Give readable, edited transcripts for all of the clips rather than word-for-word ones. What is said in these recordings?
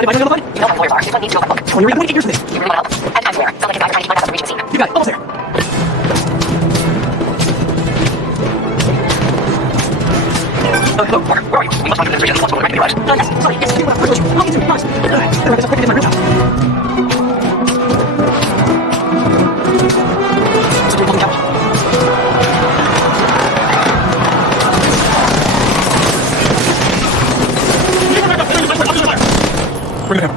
Find it, find it. You know how lawyers are. This one needs to go by book. Oh, you're going to get years for this. You really want to help? And time's where. Sounds like a guy trying to keep my up reach the scene. You got it. Almost there. Hello, Parker. Where are you? We must find the administration. Let's go right to the right. Yes, sorry. Yes, you want to push. I'll get to it. Nice. Better write this up quick to get my room out. So do you want the couch? Bring it down.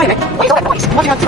Hi, mate. What are you doing, boys? Watching out,